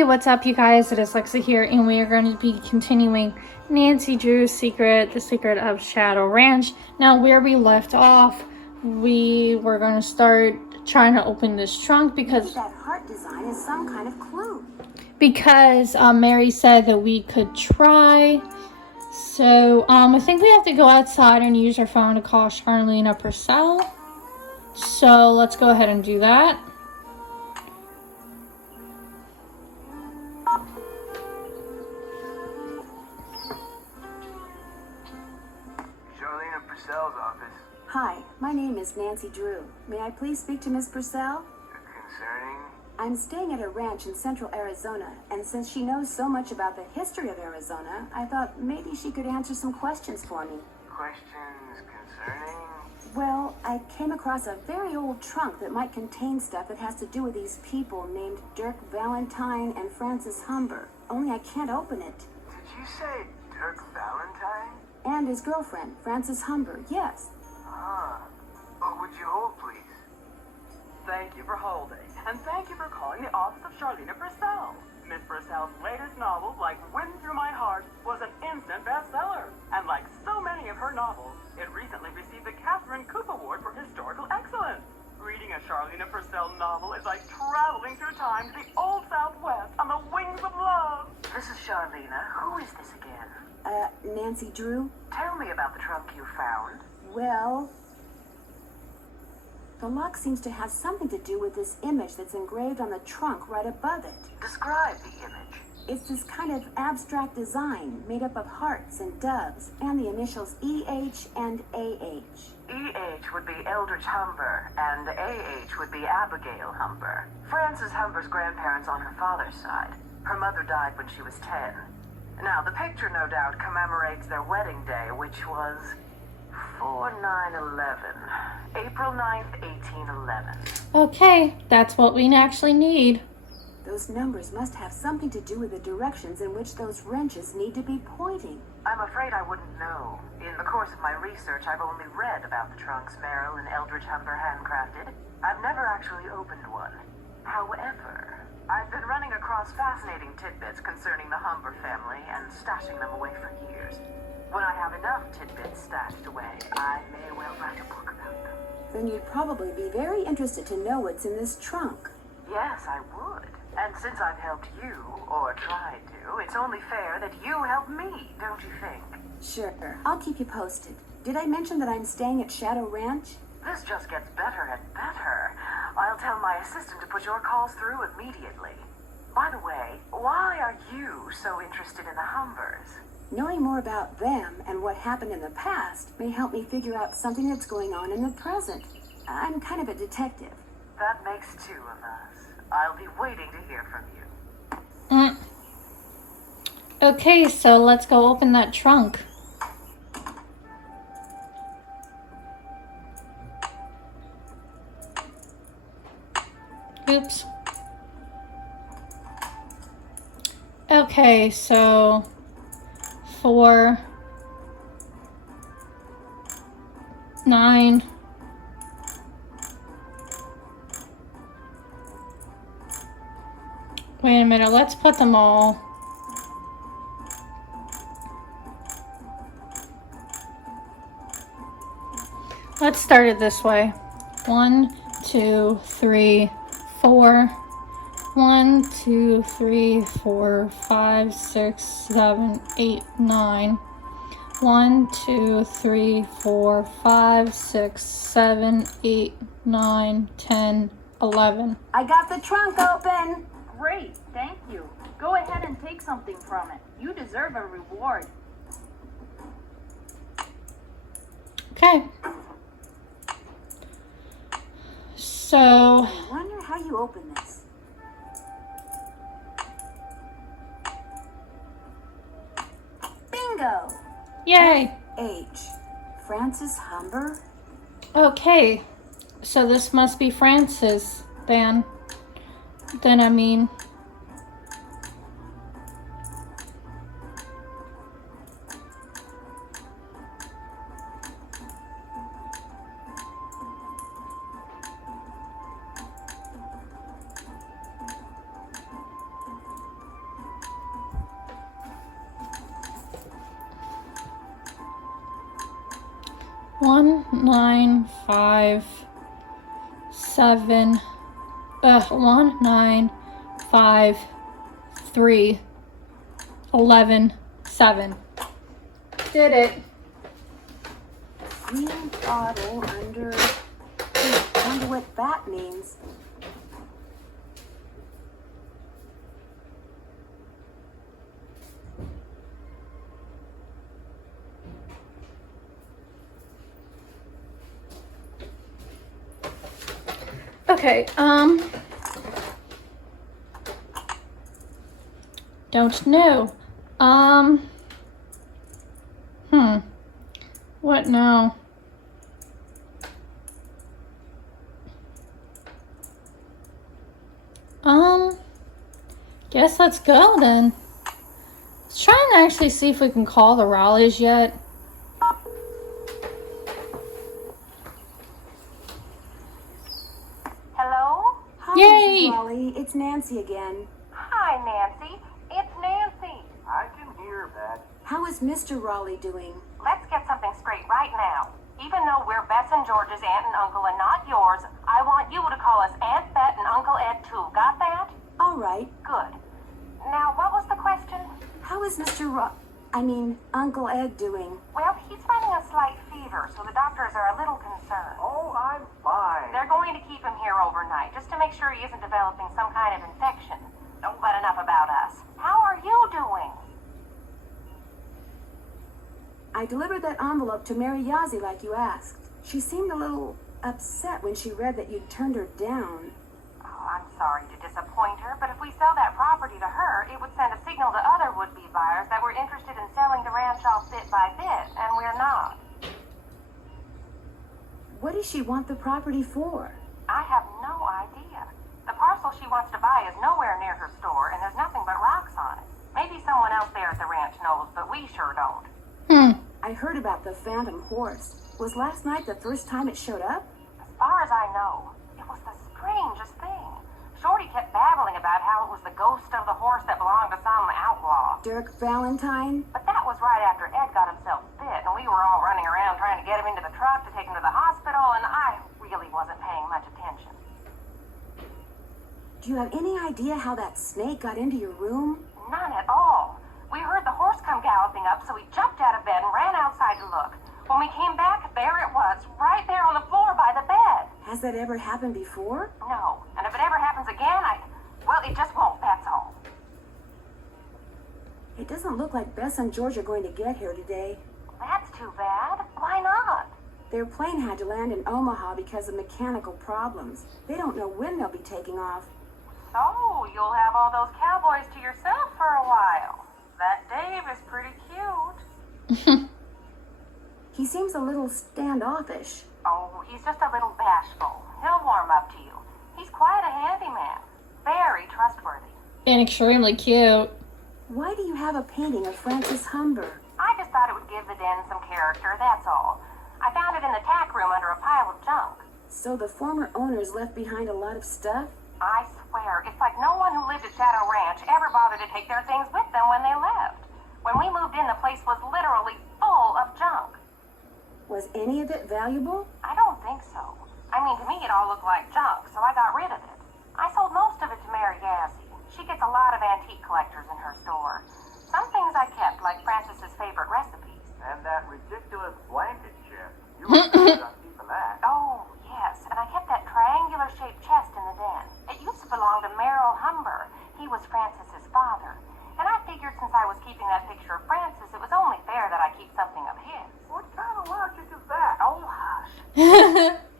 Hey, what's up, you guys? It is Alexcia here, and we are going to be continuing Nancy Drew's secret, the secret of Shadow Ranch. Now, where we left off, we were going to start trying to open this trunk because maybe that heart design is some kind of clue. Because Mary said that we could try. So I think we have to go outside and use our phone to call Charlena Purcell. So let's go ahead and do that. Charlena Purcell's office. Hi, my name is Nancy Drew. May I please speak to Miss Purcell? Concerning? I'm staying at a ranch in central Arizona, and since she knows so much about the history of Arizona, I thought maybe she could answer some questions for me. Questions concerning? Well, I came across a very old trunk that might contain stuff that has to do with these people named Dirk Valentine and Francis Humber. Only I can't open it. Did you say Dirk Valentine? And his girlfriend, Francis Humber, yes. Ah. Oh, would you hold, please? Thank you for holding, and thank you for calling the office of Charlena Purcell. Miss Purcell's latest novel, Like Wind Through My Heart, was an instant bestseller. And like so many of her novels, it recently received the Catherine Coop Award for Historical Excellence. Reading a Charlena Purcell novel is like traveling through time to the Old Southwest on the wings of love. This is Charlena. Who is this again? Nancy Drew? Tell me about the trunk you found. Well, the lock seems to have something to do with this image that's engraved on the trunk right above it. Describe the image. It's this kind of abstract design made up of hearts and doves and the initials EH and AH. EH would be Eldridge Humber, and AH would be Abigail Humber. Frances Humber's grandparents on her father's side. Her mother died when she was 10. Now, the picture no doubt commemorates their wedding day, which was 4/9/11. April 9th, 1811. Okay, that's what we actually need. Those numbers must have something to do with the directions in which those wrenches need to be pointing. I'm afraid I wouldn't know. In the course of my research, I've only read about the trunks Merrill and Eldridge Humber handcrafted. I've never actually opened one. However, I've been running across fascinating tidbits concerning the Humber family and stashing them away for years. When I have enough tidbits stashed away, I may well write a book about them. Then you'd probably be very interested to know what's in this trunk. Yes, I would. And since I've helped you, or tried to, it's only fair that you help me, don't you think? Sure, I'll keep you posted. Did I mention that I'm staying at Shadow Ranch? This just gets better and better. I'll tell my assistant to put your calls through immediately. By the way, why are you so interested in the Humbers? Knowing more about them and what happened in the past may help me figure out something that's going on in the present. I'm kind of a detective. That makes two of us. I'll be waiting to hear from you. Okay, so let's go open that trunk. Oops. Okay, so 4, 9. Wait a minute, let's put them all. Let's start it this way. 1, 2, 3, 4. 1, 2, 3, 4, 5, 6, 7, 8, 9. 1, 2, 3, 4, 5, 6, 7, 8, 9, 10, 11. I got the trunk open! Great, thank you. Go ahead and take something from it. You deserve a reward. Okay. So, I wonder how you open this. Bingo! yay. H. Francis Humber? Okay. So this must be Francis then. I mean. 1957. 195311 Did it. Green bottle under... I wonder what that means. Okay, don't know. What now? Guess let's go then. Let's try and actually see if we can call the Raleighs yet. Hello? Hi, Yay! Mrs. Raleigh. It's Nancy again. Hi, Nancy. It's Nancy. I can hear that. How is Mr. Raleigh doing? Let's get something straight right now. Even though we're Bess and George's aunt and uncle and not yours, I want you to call us Aunt Bet and Uncle Ed too. Got that? All right. Good. Now, what was the question? How is Uncle Ed doing? Well, he's running a slight fever, so the doctors are a little concerned. Oh, I'm fine. They're going to keep him here overnight, just to make sure he isn't developing some kind of infection. But enough about us. How are you doing? I delivered that envelope to Mary Yazzie like you asked. She seemed a little upset when she read that you'd turned her down. Oh, I'm sorry to disappoint her, but if we sell that property to her, it would send a signal to other would-be buyers that we're interested in selling the ranch off bit by bit, and we're not. What does she want the property for? I have no idea. The parcel she wants to buy is nowhere near her store, and there's nothing but rocks on it. Maybe someone else there at the ranch knows, but we sure don't. I heard about the phantom horse. Was last night the first time it showed up? As far as I know, it was the strangest thing. Shorty kept babbling about how it was the ghost of the horse that belonged to some outlaw. Dirk Valentine? But that was right after Ed got himself bit, and we were all running around trying to get him into the truck to take him to the hospital, and I really wasn't paying much attention. Do you have any idea how that snake got into your room? None at all. We heard the horse come galloping up, so we jumped out of bed and ran outside to look. When we came back, there it was, right there on the floor by the bed. Has that ever happened before? No, and if it ever happens again, well, it just won't, that's all. It doesn't look like Bess and George are going to get here today. That's too bad. Why not? Their plane had to land in Omaha because of mechanical problems. They don't know when they'll be taking off. So, you'll have all those cowboys to yourself for a while. That Dave is pretty cute. He seems a little standoffish. Oh, he's just a little bashful. He'll warm up to you. He's quite a handyman. Very trustworthy. And extremely cute. Why do you have a painting of Francis Humber? I just thought it would give the den some character, that's all. I found it in the tack room under a pile of junk. So the former owners left behind a lot of stuff? I swear, it's like no one who lived at Shadow Ranch ever bothered to take their things with them when they left. When we moved in, the place was literally full of junk. Was any of it valuable? I don't think so. I mean, to me it all looked like junk, so I got rid of it. I sold most of it to Mary Yazzie. She gets a lot of antique collectors in her store. Some things I kept, like Francis's favorite recipes. And that ridiculous blanket chest. You were good on keeping that. Oh, yes, and I kept that triangular-shaped chest in the den. It used to belong to Merrill Humber. He was Francis's father. And I figured since I was keeping that picture of Francis, it was only fair that I keep something of his. What kind of logic is that? Oh, hush.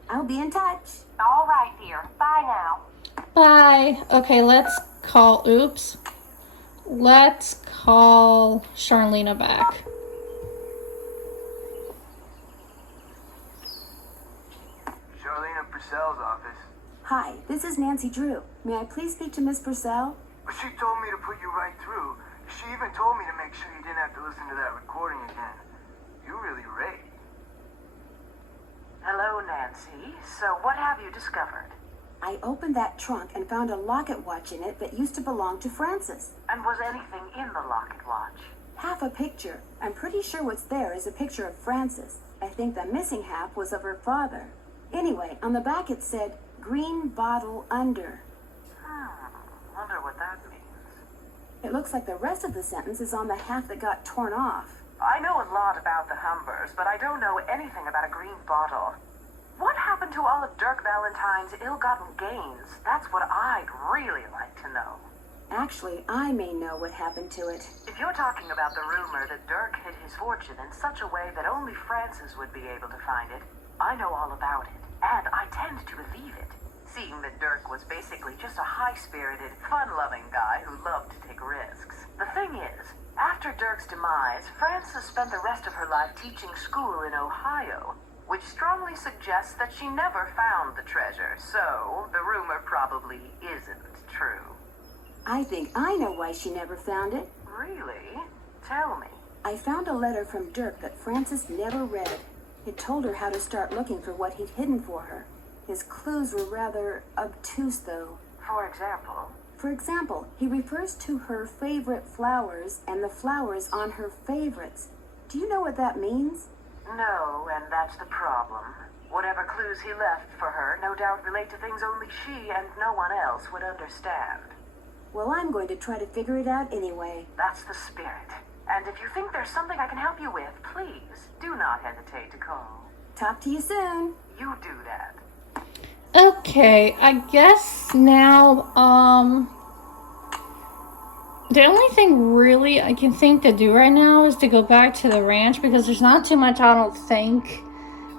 I'll be in touch. All right, dear. Bye now. Bye. Okay, let's call Charlena back. Charlena Purcell's office. Hi, this is Nancy Drew. May I please speak to Miss Purcell? She told me to put you right through. She even told me to make sure you didn't have to listen to that recording again. You really raved. Hello, Nancy. So what have you discovered? I opened that trunk and found a locket watch in it that used to belong to Francis. And was anything in the locket watch? Half a picture. I'm pretty sure what's there is a picture of Frances. I think the missing half was of her father. Anyway, on the back it said, green bottle under. Wonder what that means. It looks like the rest of the sentence is on the half that got torn off. I know a lot about the Humbers, but I don't know anything about a green bottle. What happened to all of Dirk Valentine's ill-gotten gains? That's what I'd really like to know. Actually, I may know what happened to it. If you're talking about the rumor that Dirk hid his fortune in such a way that only Frances would be able to find it, I know all about it, and I tend to believe it, seeing that Dirk was basically just a high-spirited, fun-loving guy who loved to take risks. The thing is, after Dirk's demise, Frances spent the rest of her life teaching school in Ohio, which strongly suggests that she never found the treasure, so the rumor probably isn't true. I think I know why she never found it. Really? Tell me. I found a letter from Dirk that Frances never read. It told her how to start looking for what he'd hidden for her. His clues were rather obtuse, though. For example? For example, he refers to her favorite flowers and the flowers on her favorites. Do you know what that means? No, and that's the problem. Whatever clues he left for her no doubt relate to things only she and no one else would understand. Well, I'm going to try to figure it out anyway. That's the spirit. And if you think there's something I can help you with, please do not hesitate to call. Talk to you soon. You do that. Okay, I guess now, the only thing really I can think to do right now is to go back to the ranch, because there's not too much, I don't think,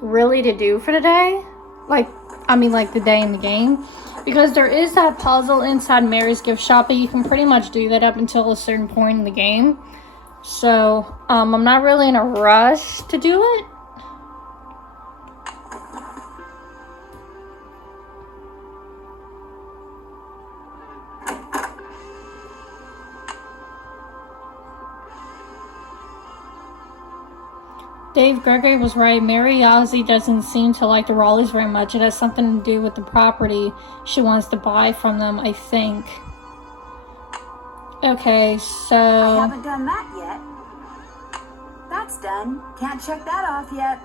really to do for the day. Like the day in the game. Because there is that puzzle inside Mary's gift shop, but you can pretty much do that up until a certain point in the game. So, I'm not really in a rush to do it. Dave Gregory was right. Mary Ozzie doesn't seem to like the Raleighs very much. It has something to do with the property she wants to buy from them, I think. Okay, so... I haven't done that yet. That's done. Can't check that off yet.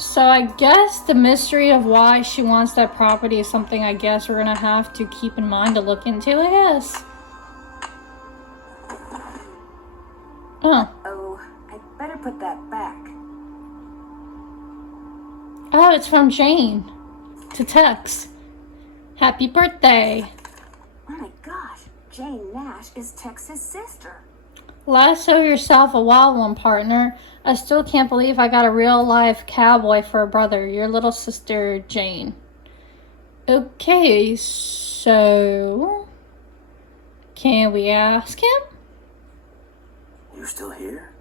So I guess the mystery of why she wants that property is something I guess we're going to have to keep in mind to look into, I guess. Oh. Oh, I better put that back. Oh, it's from Jane. To Tex. Happy birthday. Oh my gosh, Jane Nash is Tex's sister. Lasso yourself a wild one, partner. I still can't believe I got a real-life cowboy for a brother. Your little sister, Jane. Okay, so... can we ask him? You still here?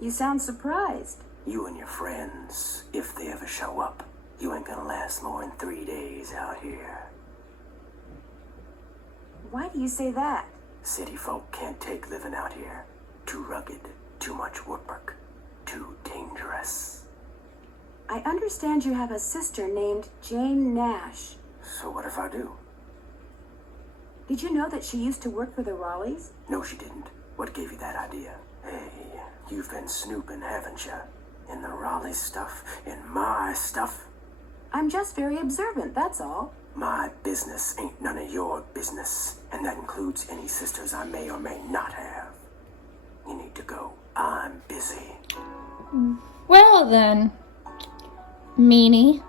You sound surprised. You and your friends, if they ever show up, you ain't gonna last more than 3 days out here. Why do you say that? City folk can't take living out here. Too rugged, too much work, too dangerous. I understand you have a sister named Jane Nash. So what if I do? Did you know that she used to work for the Raleighs? No, she didn't. What gave you that idea? Hey, you've been snooping, haven't you? In the Raleigh stuff, in my stuff. I'm just very observant, that's all. My business ain't none of your business, and that includes any sisters I may or may not have. You need to go. I'm busy. Well then, meanie.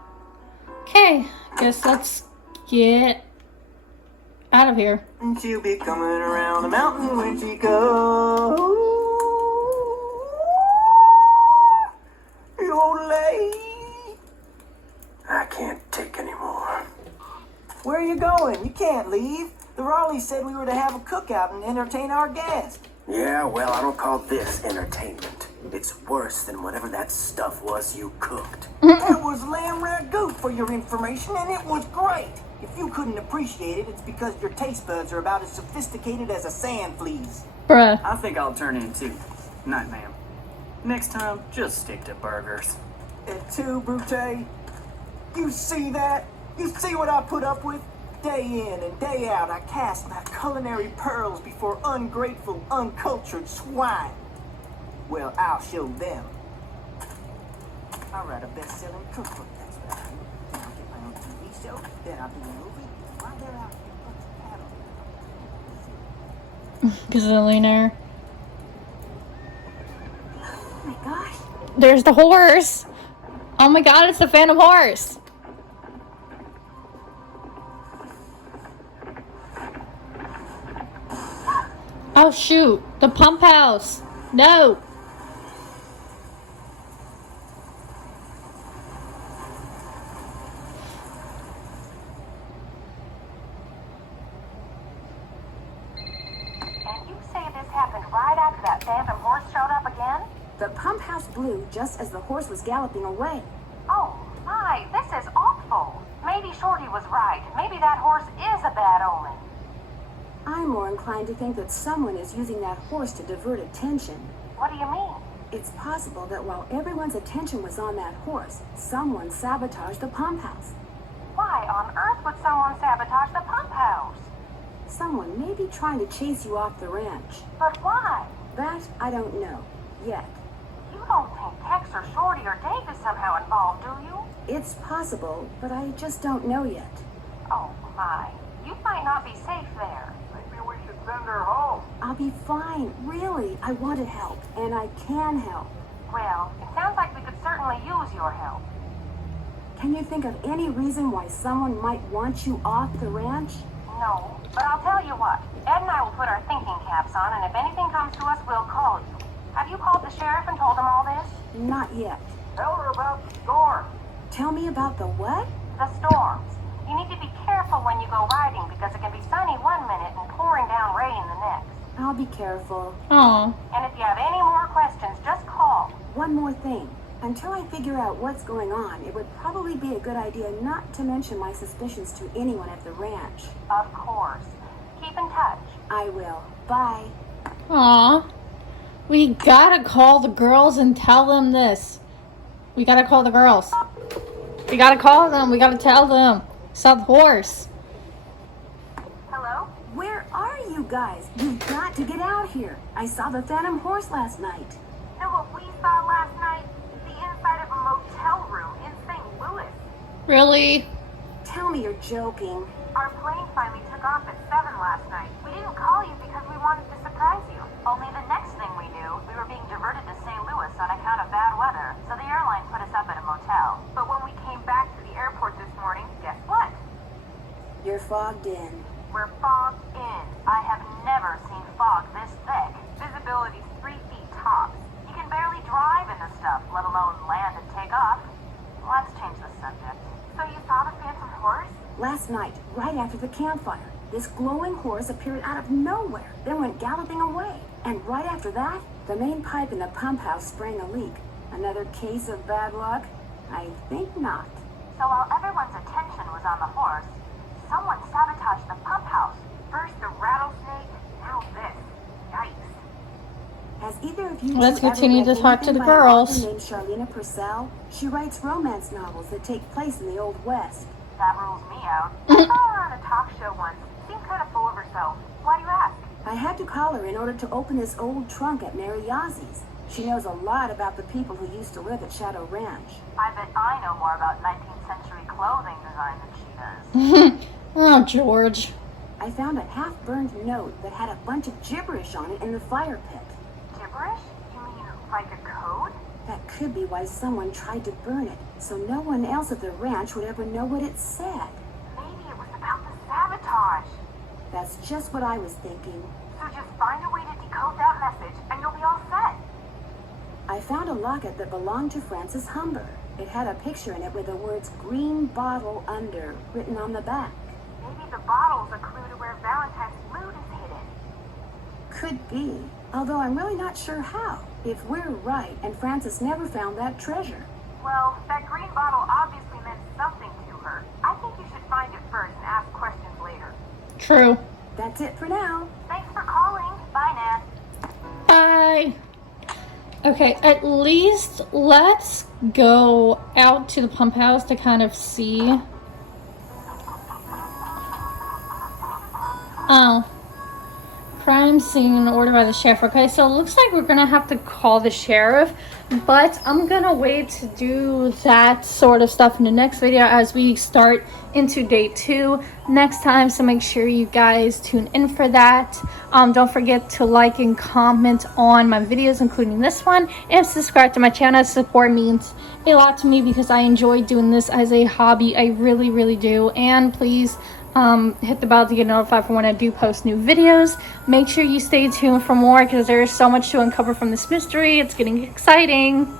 Okay, guess let's get out of here. And she'll be coming around the mountain when she goes. You old lady. I can't take any more. Where are you going? You can't leave. The Raleighs said we were to have a cookout and entertain our guests. Yeah, well, I don't call this entertainment. It's worse than whatever that stuff was you cooked. That was lamb ragout for your information, and it was great. If you couldn't appreciate it, it's because your taste buds are about as sophisticated as a sand flea's. Bruh. I think I'll turn in too. Night, ma'am. Next time, just stick to burgers. And two, Brute, you see that? You see what I put up with? Day in and day out, I cast my culinary pearls before ungrateful, uncultured swine. Well, I'll show them. I'll write a best-selling cookbook, that's what I do. Then I'll get my own TV show, then I'll do a movie. While they're out here, Gazillionaire. Oh my gosh. There's the horse. Oh my god, it's the Phantom Horse. Oh shoot, the pump house. No. And you say this happened right after that Phantom Horse showed up again? The pump house blew just as the horse was galloping away. Oh my, this is awful. Maybe Shorty was right. Maybe that horse is a bad omen. I'm more inclined to think that someone is using that horse to divert attention. What do you mean? It's possible that while everyone's attention was on that horse, someone sabotaged the pump house. Why on earth would someone sabotage the pump house? Someone may be trying to chase you off the ranch. But why? That I don't know yet. You don't think Tex or Shorty or Dave is somehow involved, do you? It's possible, but I just don't know yet. Oh my, you might not be safe there. Maybe we should send her home. I'll be fine, really. I want to help, and I can help. Well, it sounds like we could certainly use your help. Can you think of any reason why someone might want you off the ranch? No, but I'll tell you what. Ed and I will put our thinking caps on, and if anything comes to us, we'll call you. Have you called the sheriff and told him all this? Not yet. Tell her about the storm. Tell me about the what? The storms. You need to be careful when you go riding because it can be sunny one minute and pouring down rain the next. I'll be careful. Oh. And if you have any more questions, just call. One more thing. Until I figure out what's going on, it would probably be a good idea not to mention my suspicions to anyone at the ranch. Of course. Keep in touch. I will. Bye. Aw. We gotta call the girls and tell them this. We gotta call the girls. We gotta call them. We gotta tell them. Sub horse. Hello? Where are you guys? You've got to get out here. I saw the Phantom Horse last night. Know what we saw last night? The inside of a motel room in St. Louis. Really? Tell me you're joking. Our plane finally took off at 7 last night. We didn't call you because we wanted to surprise you. Only the next thing we knew, we were being diverted to St. Louis on account of bad weather, so the airline put us up at a motel. But when we came back to the airport this morning, guess what? You're fogged in. We're fogged in. I have never seen fog this thick. Visibility's 3 feet tops. You can barely drive in the stuff, let alone land and take off. Let's change the subject. So you saw the Phantom Horse? Last night, right after the campfire, this glowing horse appeared out of nowhere, then went galloping away. And right after that, the main pipe in the pump house sprang a leak. Another case of bad luck? I think not. So while everyone's attention was on the horse, someone sabotaged the pump house. First the rattlesnake, now this. Yikes. Has either of you Let's two ever continue read to talk to anything the by an girls. author named Charlena Purcell? She writes romance novels that take place in the Old West. That rules me out. I saw her on a talk show once. Seemed kind of full of herself. Why do you ask? I had to call her in order to open this old trunk at Mary Yazie's. She knows a lot about the people who used to live at Shadow Ranch. I bet I know more about 19th century clothing design than she does. Oh, George. I found a half-burned note that had a bunch of gibberish on it in the fire pit. Gibberish? You mean like a code? That could be why someone tried to burn it, so no one else at the ranch would ever know what it said. Maybe it was about the sabotage. That's just what I was thinking. So just find a way to decode that message and you'll be all set. I found a locket that belonged to Francis Humber. It had a picture in it with the words "green bottle under" written on the back. Maybe the bottle's a clue to where Valentine's loot is hidden. Could be, although I'm really not sure how. If we're right, and Francis never found that treasure. Well, that green bottle obviously meant something to her. I think you should find it first and ask questions later. True. That's it for now. Thanks for calling. Bye, Nan. Bye. Okay, at least let's go out to the pump house to kind of see. Oh. crime scene ordered by the sheriff. Okay, so it looks like we're gonna have to call the sheriff, but I'm gonna wait to do that sort of stuff in the next video as we start into day 2 next time. So make sure you guys tune in for that. Don't forget to like and comment on my videos, including this one, and subscribe to my channel. Support means a lot to me because I enjoy doing this as a hobby. I really do. And please hit the bell to get notified for when I do post new videos. Make sure you stay tuned for more because there is so much to uncover from this mystery. It's getting exciting.